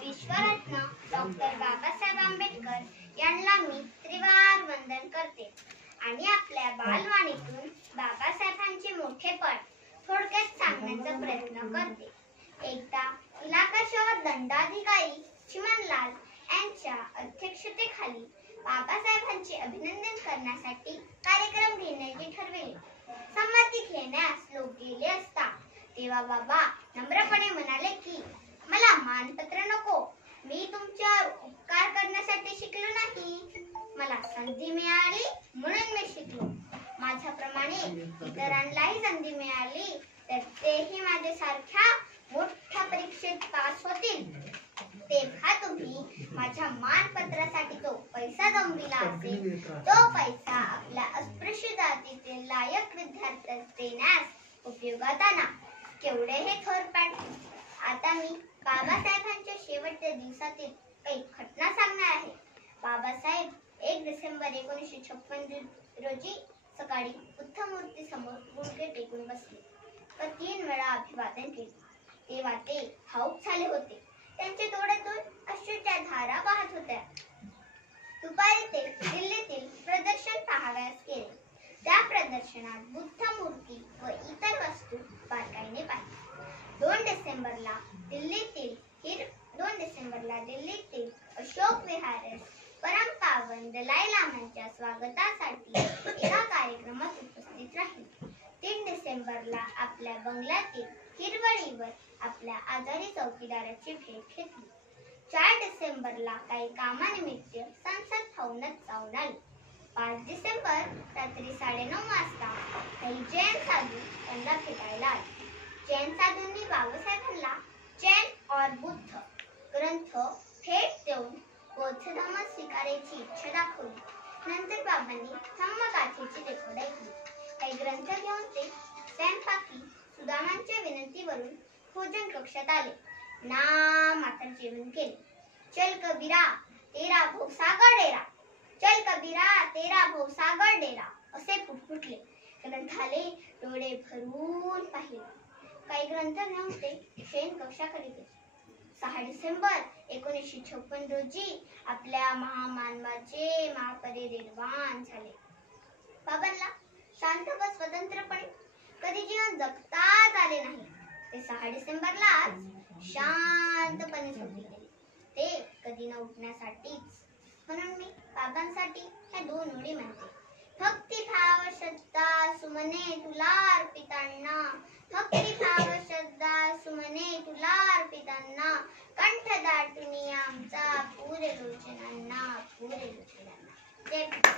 विश्वरत्न doctor Babasaheb Ambedkar यांना मी त्रिवार वंदन करते आणि आपल्या बालवाणीतून बाबासाहेबांचे मोठेपण थोडक्यात सांगण्याचा प्रयत्न करते. एकदा इलाका शहर दंडाधिकारी चिमनलाल यांच्या अध्यक्षतेखाली बाबासाहेबांचे अभिनंदन करण्यासाठी कार्यक्रम घेण्याचे ठरविले. संमती घेण्यास लोक गेले असता तेव्हा बाबा नम्रपणे म्हणाले की मला मानपत्र नको, मी तुमच्यावर उपकार करण्यासाठी शिकलो नाही, मला संधी मिळाली म्हणून मी शिकलो. माझ्याप्रमाणे इतरांनाही संधी मिळाली तर तेही माझ्यासारख्या मोठ्या परीक्षेत पास होतील. तेव्हा तुम्ही माझ्या मानपत्रासाठी जो पैसा जमविला असेल तो पैसा आपल्या अस्पृश्य जातीतील लायक विद्यार्थ्यास देण्यास उपयोगात आणा. केवढे हे थोर पाटील. आता मी बाबासाहेबांच्या शेवटच्या दिवसातील काही घटना सांगणार आहे. बाबासाहेब 1 डिसेंबर 1956 रोजी सकाळी बुद्धमूर्ती समोर गुडघे टेकून बसले व 3 वेळा अभिवादन केले. तेव्हा ते भावुक झाले होते. त्यांच्या डोळ्यातून अश्रूच्या धारा वाहत होत्या. दुपारी ते दिल्लीतील प्रदर्शन पाहावयास गेले. त्या प्रदर्शनात बुद्ध मूर्ती व इतर वस्तू बारकाईने पाहिल्या. 2 डिसेंबरला दिल्लीतील अशोक विहारात परमपावन दलाई लामांच्या स्वागतासाठी एका कार्यक्रमात उपस्थित राहिले. 3 डिसेंबरला आपल्या बंगल्यातील हिरवळीवर आपल्या आजारी चौकीदाराची भेट घेतली. 4 डिसेंबरला काही कामानिमित्त संसद भवनात जाऊन आले. 5 डिसेंबर रात्री 9:30 वाजता काही जैन साधू त्यांना भेटायला आले. जैन साधूंनी बाबासाहेबांना जैन और बुद्ध ग्रंथ भेट देऊन बौद्ध धर्म स्वीकारण्याची इच्छा दाखवली. नंतर बाबांनी धम्मगाथेची रेकॉर्ड ऐकली. काही ग्रंथ घेऊन ते स्वयंपाकी सुदामांच्या विनंतीवरून भोजन कक्षात आले. मात्र जेवण केले. चल कबीरा तेरा भोग सागर डेरा, चल कबीरा तेरा भोग सागर डेरा असे पुटपुटले. ग्रंथाले डोळे भरून पाहिले. काही ग्रंथ घेऊन ते शयन कक्षाकडे गेले. 6 डिसेंबर 1956 रोजी आपल्या महामानवाचे महापरिनिर्वाण झाले. बाबांना शांत व स्वतंत्रपणे कधी जीवन जगताच आले नाही. ते 6 डिसेंबरलाच शांतपणे झोपले गेले. ते कधी न उठण्यासाठीच. म्हणून मी बाबांसाठी ह्या 2 ओळी म्हणते. भक्ती भाव श्रद्धा सुमने तुला अर्पितांना, भक्ती भाव श्रद्धा सुमने तुला अर्पितांना, कंठ दाटुनी आमचा पुरे लोचनांना, पुरे लोचनांना.